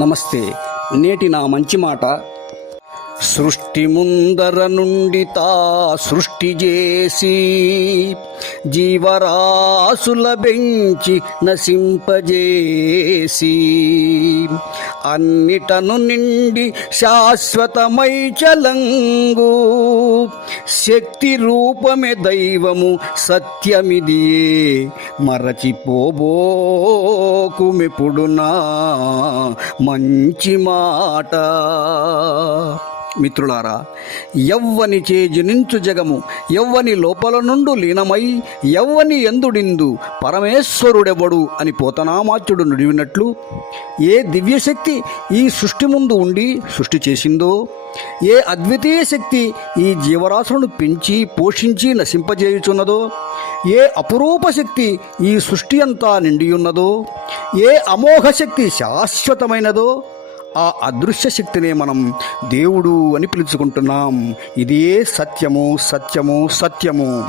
నమస్తే. నేటి నా మంచి మాట, సృష్టి ముందర నుండి తా సృష్టి చేసి జీవరాశుల బెంచి నశింపజేసి అన్నిటను నిండి శాశ్వతమై చలంగు శక్తి రూపమే దైవము సత్యమిదియే మరచిపోబోకుమెప్పుడునా మంచి మాట. మిత్రులారా, యవ్వని చే జనించు జగము యవ్వని లోపల నుండు లీనమై యవ్వని ఎందుడిందు పరమేశ్వరుడెవడు అని పోతనామాత్యుడు నుడివినట్లు, ఏ దివ్యశక్తి ఈ సృష్టి ముందు ఉండి సృష్టి చేసిందో, ఏ అద్వితీయ శక్తి ఈ జీవరాశులను పెంచి పోషించి నశింపజేయుచున్నదో, ఏ అపురూప శక్తి ఈ సృష్టి అంతా నిండియున్నదో, ఏ అమోఘ శక్తి శాశ్వతమైనదో, ఆ అదృశ్య శక్తినే మనం దేవుడు అని పిలుచుకుంటున్నాం. ఇదే సత్యము సత్యము సత్యము.